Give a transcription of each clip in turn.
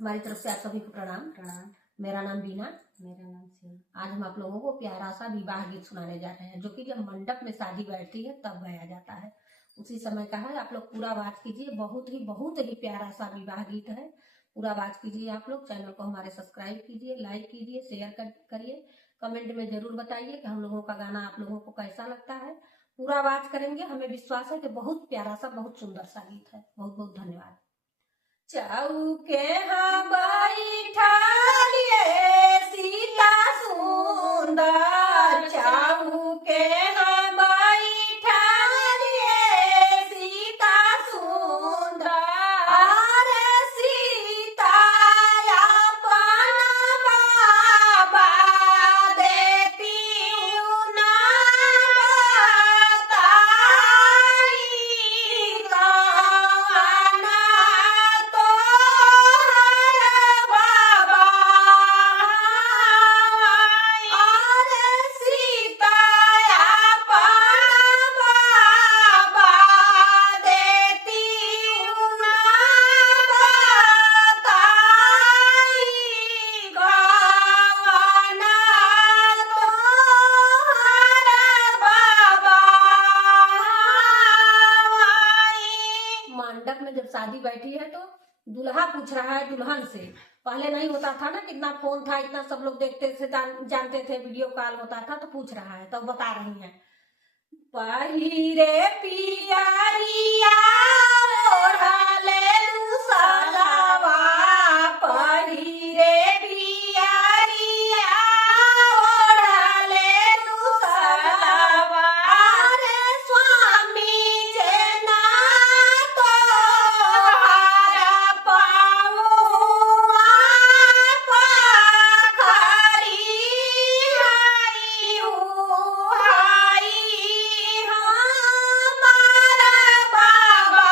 हमारी तरफ से आप सभी को प्रणाम। प्रणाम। मेरा नाम बीना। मेरा नाम सी। आज हम आप लोगों को प्यारा सा विवाह गीत सुनाने जा रहे हैं, जो कि जब मंडप में शादी बैठती है तब गाया जाता है, उसी समय का है। आप लोग पूरा आवाज कीजिए। बहुत ही प्यारा सा विवाह गीत है। पूरा आवाज कीजिए। आप लोग चैनल को हमारे सब्सक्राइब कीजिए, लाइक कीजिए, शेयर करिए। कमेंट में जरूर बताइए कि हम लोगों का गाना आप लोगों को कैसा लगता है। पूरा आवाज करेंगे, हमें विश्वास है कि बहुत प्यारा सा, बहुत सुंदर सा गीत है। बहुत बहुत धन्यवाद। चौके हाँ बैठालिए सीता सुंदर, चौके हाँ बैठालिए सीता सुंदर। अरे सीता अपन बाबा देती ना बताई गाना तो बाबा। अरे सीता अपन बाबा देती ना बताई गाना तो बाबा। मंडप में जब शादी बैठी है तो दूल्हा पूछ रहा है दुल्हन से। पहले नहीं होता था ना, कितना फोन था, इतना सब लोग देखते थे, जानते थे, वीडियो कॉल होता था, तो पूछ रहा है, तब बता रही है। पहिरे पियरिया ओढ़ले दुसलवा, पहिरे पियरिया ओढ़ले दुसलवा। अरे स्वामी जना तोहरा पाऊआ पखारी आई उहाई हमारा बाबा।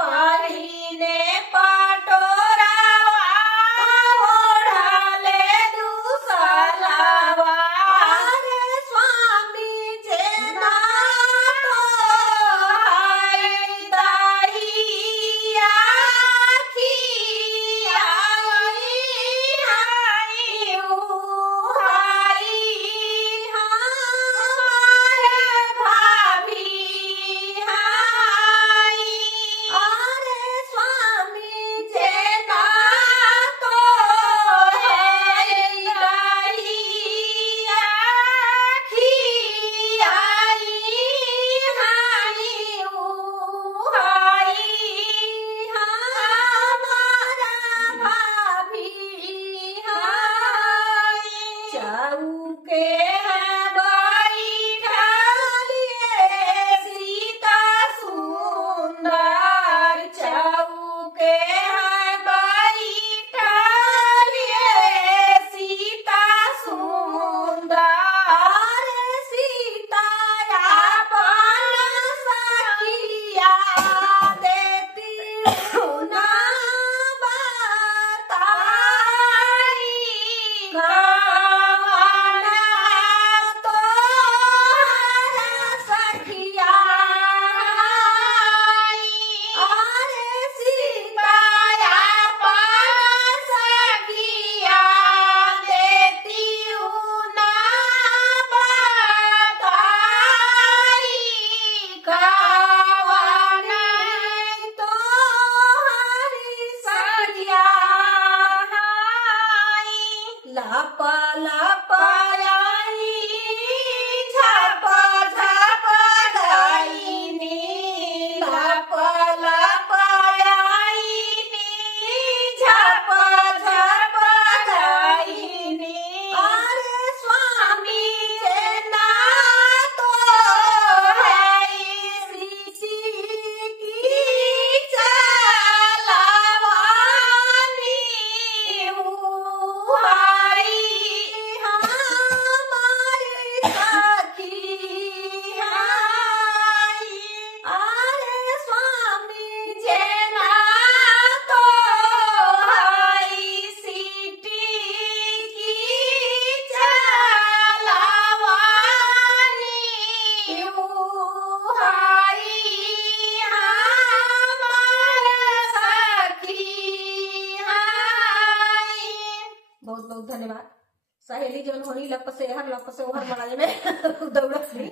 पहिने पटोरावा ओढ़ले दुसलावा रे स्वामी जे नातो हाय दहिया खिया हाय ऊ हाय हमारे भाभी हाय अरे स्वामी जे नातो है दहिया खिया हाय ऊ हाय हमारा भाभी हाय चौके बैठलिए सीता सुंदर चौके बैठलिए सीता सुंदर सीता अपन सखिया देती ना बताई गाना तोहरा सखिया अरे सीता अपन सखिया देती ना बताई गाना तोहरी सखिया लप लप आई झप झप गईनी लप लप आई झप झप गईनी अरे स्वामी जे नातो है सीटी की चलवानी ऊ हाय हमारी सखी हाय अरे स्वामी जे नातो है सीटी की चलवानी ऊ हाय हमारा सखी हाय। बहुत बहुत धन्यवाद। सहेली जौन होनी लप से हर ओहर बनाने में दौड़त नहीं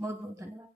बहुत बहुत धन्यवाद।